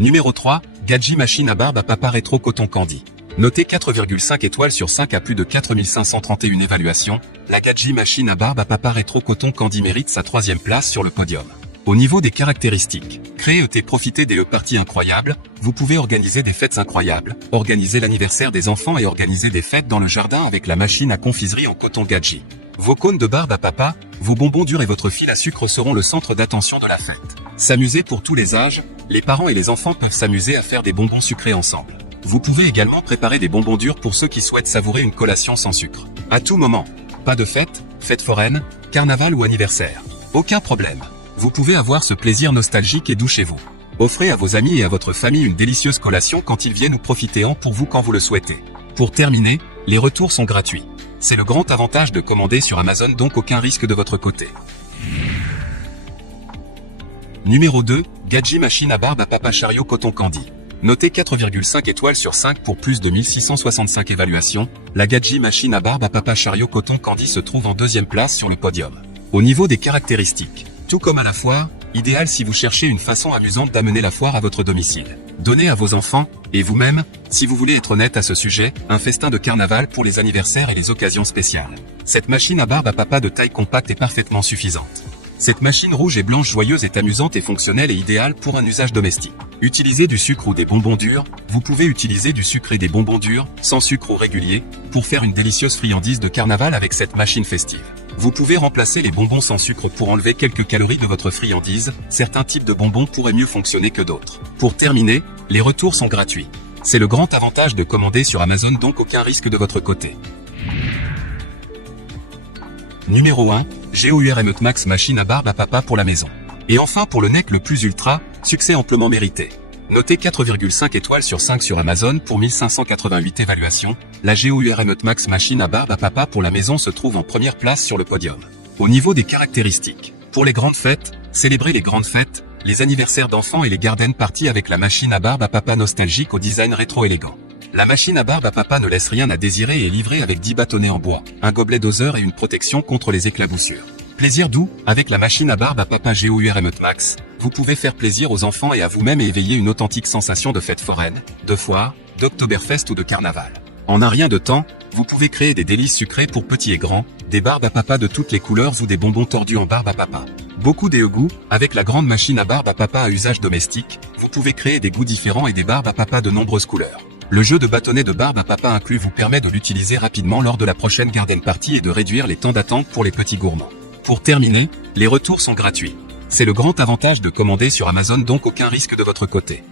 Numéro 3, Gadji Machine à barbe à papa rétro coton candy. Notée 4,5 étoiles sur 5 à plus de 4531 évaluations, la Gadji Machine à barbe à papa rétro coton candy mérite sa 3e place sur le podium. Au niveau des caractéristiques, créer et profiter des parties incroyables, vous pouvez organiser des fêtes incroyables, organiser l'anniversaire des enfants et organiser des fêtes dans le jardin avec la machine à confiserie en coton Gadji. Vos cônes de barbe à papa, vos bonbons durs et votre fil à sucre seront le centre d'attention de la fête. S'amuser pour tous les âges, les parents et les enfants peuvent s'amuser à faire des bonbons sucrés ensemble. Vous pouvez également préparer des bonbons durs pour ceux qui souhaitent savourer une collation sans sucre. À tout moment. Pas de fête, fête foraine, carnaval ou anniversaire. Aucun problème. Vous pouvez avoir ce plaisir nostalgique et doux chez vous. Offrez à vos amis et à votre famille une délicieuse collation quand ils viennent ou profitez-en pour vous quand vous le souhaitez. Pour terminer, les retours sont gratuits. C'est le grand avantage de commander sur Amazon, donc aucun risque de votre côté. Numéro 2, Gadji Machine à barbe à papa chariot coton candy. Notée 4,5 étoiles sur 5 pour plus de 1665 évaluations, la Gadji Machine à barbe à papa chariot coton candy se trouve en 2e place sur le podium. Au niveau des caractéristiques, tout comme à la foire, idéal si vous cherchez une façon amusante d'amener la foire à votre domicile. Donnez à vos enfants, et vous-même, si vous voulez être honnête à ce sujet, un festin de carnaval pour les anniversaires et les occasions spéciales. Cette machine à barbe à papa de taille compacte est parfaitement suffisante. Cette machine rouge et blanche joyeuse est amusante et fonctionnelle et idéale pour un usage domestique. Utilisez du sucre ou des bonbons durs, vous pouvez utiliser du sucre et des bonbons durs, sans sucre ou régulier, pour faire une délicieuse friandise de carnaval avec cette machine festive. Vous pouvez remplacer les bonbons sans sucre pour enlever quelques calories de votre friandise, certains types de bonbons pourraient mieux fonctionner que d'autres. Pour terminer, les retours sont gratuits. C'est le grand avantage de commander sur Amazon, donc aucun risque de votre côté. Numéro 1, GOURME Max Machine à barbe à papa pour la maison. Et enfin pour le NEC le plus ultra, succès amplement mérité. Notée 4,5 étoiles sur 5 sur Amazon pour 1588 évaluations, la GOURME Max Machine à barbe à papa pour la maison se trouve en 1re place sur le podium. Au niveau des caractéristiques, pour les grandes fêtes, célébrez les grandes fêtes, les anniversaires d'enfants et les garden parties avec la machine à barbe à papa nostalgique au design rétro élégant. La machine à barbe à papa ne laisse rien à désirer et est livrée avec 10 bâtonnets en bois, un gobelet doseur et une protection contre les éclaboussures. Plaisir doux, avec la machine à barbe à papa GOURME Max, vous pouvez faire plaisir aux enfants et à vous-même et éveiller une authentique sensation de fête foraine, de foire, d'Oktoberfest ou de carnaval. En un rien de temps, vous pouvez créer des délices sucrées pour petits et grands, des barbes à papa de toutes les couleurs ou des bonbons tordus en barbe à papa. Beaucoup des goûts, avec la grande machine à barbe à papa à usage domestique, vous pouvez créer des goûts différents et des barbes à papa de nombreuses couleurs. Le jeu de bâtonnets de barbe à papa inclus vous permet de l'utiliser rapidement lors de la prochaine garden party et de réduire les temps d'attente pour les petits gourmands. Pour terminer, les retours sont gratuits. C'est le grand avantage de commander sur Amazon, donc aucun risque de votre côté.